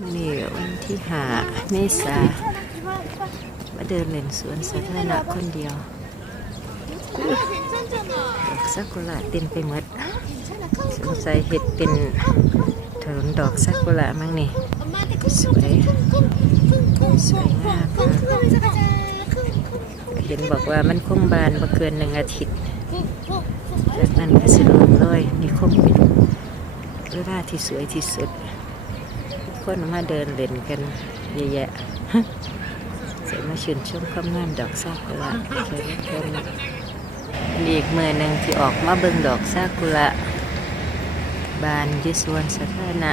มื้อนี่วันที่หาเมษามาเดินเล่นสวนสาธารณะคนเดียวซากุระเต็มไปหมดสงสัยเห็ดเป็น ถนนดอกซากุระมั้งนี่สวยสวยงามเห็นบอกว่ามันคงบานบ่เกินหนึ่งอาทิตย์ จากนั้นก็สิลงเลยนี่คงเป็นเวลาที่สวยที่สุด คนมาเดินเล่นกันเยอะแยะเสร็จมาชื่นชมความงามดอกซากุระสวยเหลือเอีกมือหนึ่งที่ออกมาเบิ่งดอกซากุระ บานอยุสวนสาธารณะ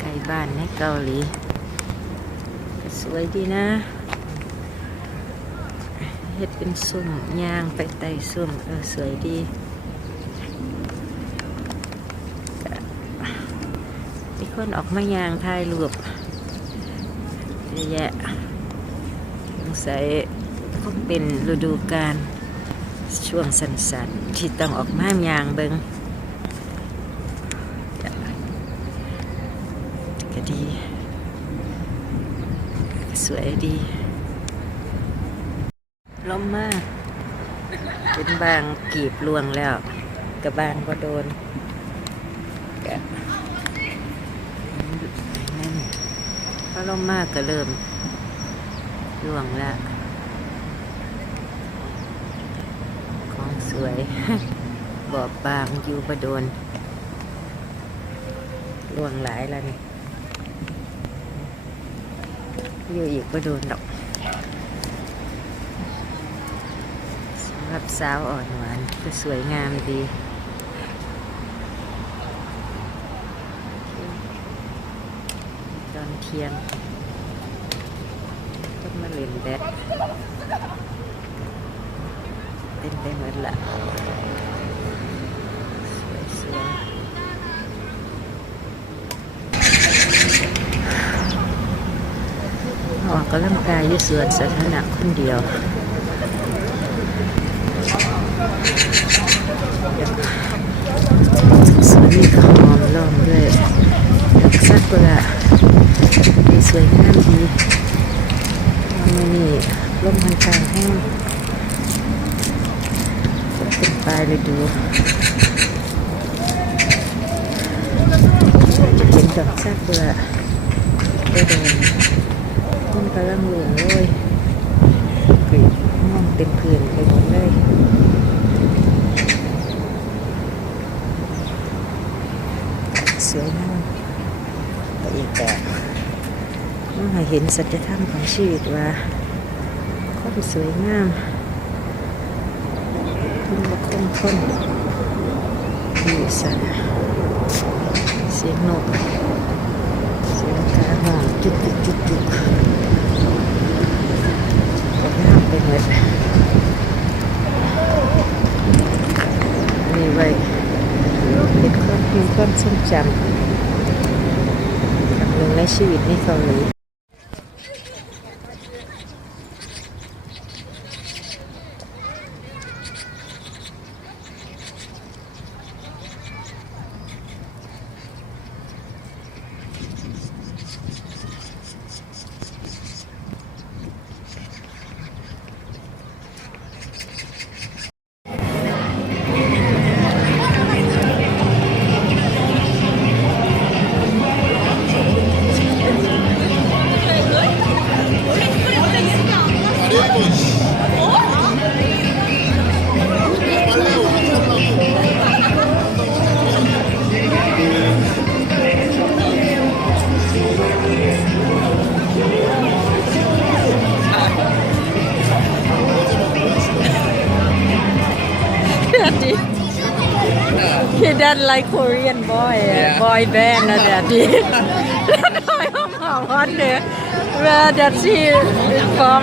ใกล้บ้านในเกาหลีสวยดีนะเฮ็ดเป็นสุ่มย่างไปไต่สุ่มเออสวยดีมีคนออกมายางถ่ายรูปเยอะแยะสงสัยคงเป็นฤดูกาลช่วงสั้นๆ ที่ต้องออกมายางเบิงก็ ดี สวยดีล้มมากเป็นบางกีบลวงแล้วกับบางก็โดนกะนั่นพอล้มมากก็เริ่มลวงแล้วของสวยบอบบางอยู่ประโดนลวงหลายแล้วนี่ อยู่อีกประโดนดอกสำหรับสาวอ่อนหวานก็สวยงามดีตอนเที่ยงก็มาเล่นแบดเต้นไปหมดละสวยๆ ออกกำลังกายอยู่สวนสาธารณะคนเดียวสวนนี้ก็หอมล้อมด้วยดอกซากุระมีสวยงามดีมันนี่ร่มพันกางแห้งเป็นปลายฤดูจะเห็นดอกซากุระก็เดิน มันกำลังเหลงเลยกรีบม่วงเต็มพื้นไปหมดเลยสวยงามไปอีกแบบเมื่อเห็นสัจธรรมของชีวิตว่าคนสวยงามคุณว่าคงทนดีสันเสียงนกเสียงกาหองจุกจุกจุกจุกก็งามไปหมดนี่ไว้ เป็นควา มีความทรงจำครั้งหนึ่งในชีวิตในเกาหลี พี่ดัน like Korean boy Yeah. boy band นะ daddy น้อยห้องหอมฮอตเนี่ย where that she is from